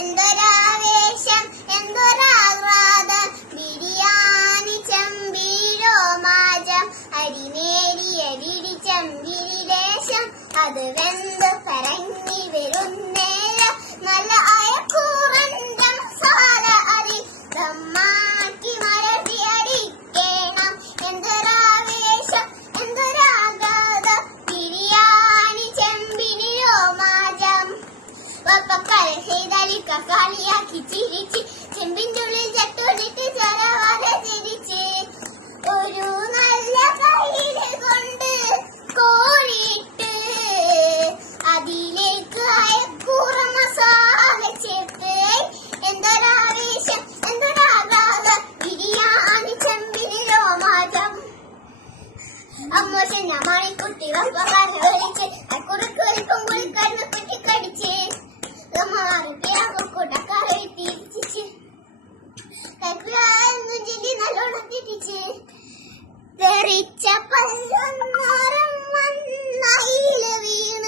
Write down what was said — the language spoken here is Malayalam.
എന്തൊരാവേശം എന്തൊരാഹ്ലാദം ബിരിയാണി ചെമ്പിലോ മാജം അരിനേരിയ വിടിച്ചെമ്പിരിദേശം അത് വെന്ത് കരങ്ങി വരുന്നേരം നല്ല അയക്കൂറഞ്ചം സാര അരി ദമ്മാക്കി മരട്ടി അടിക്കണം എന്തൊരാവേശം എന്തൊരാഹ്ലാദം ബിരിയാണി ചെമ്പിലോ മാജം കളിയാക്കി ചിരിച്ച് ചെമ്പിന്റെ ഉള്ളിൽ ചട്ടോടിട്ട് ചരവാതെ ചിരിച്ച് ഒരു നല്ല കയ്യില് കൊണ്ട് കോരിയിട്ട് അതിലേക്ക് അയക്കൂറ മസാല ചേർത്ത് എന്തൊരാവേശം എന്തൊരാഹ്ലാദം ബിരിയാണി ചെമ്പിലോ മാറ്റം അമ്മോശൻ മണിക്കുട്ടി വമ്പക്കാരനെ വിളിച്ച് അക്കുറക്ക് വലിപ്പം കുളിക്കാരനെ പറ്റി കടിച്ച് നല്ലോണം തിരിച്ച് തെറിച്ച പല്ലും വീണു